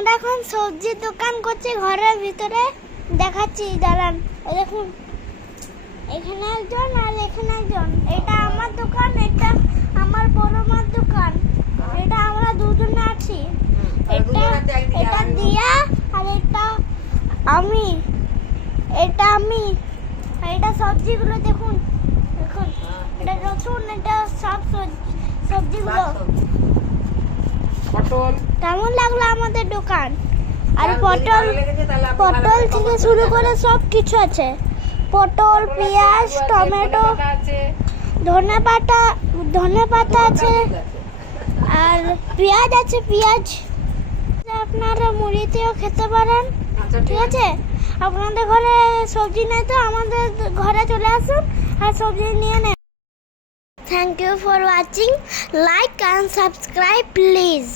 আমরা এখন সবজির দোকান করছি ঘরের ভিতরে, দেখাচ্ছি দাঁড়ান। এই দেখুন, এখানে একজন আর এখানে একজন। এটা আমার দোকান, এটা আমার বড় মার দোকান। এটা আমরা দুজনে আছি। এটা দিয়া আর এটা আমি। আর এটা সবজিগুলো দেখুন, দেখুন এটা রসুন, এটা সব সবজিগুলো। পটল কেমন লাগলো আমাদের দোকান? আর পটল থেকে শুরু করে সব কিছু আছে। পটল, পেঁয়াজ, টমেটো, ধনে পাতা আছে, আর পেঁয়াজ আছে। পেঁয়াজ আপনারা মুড়িতেও খেতে পারেন, ঠিক আছে? আপনাদের ঘরে সবজি নেই তো আমাদের ঘরে চলে আসুন আর সবজি নিয়ে নেন। Thank you for watching. Like and subscribe please.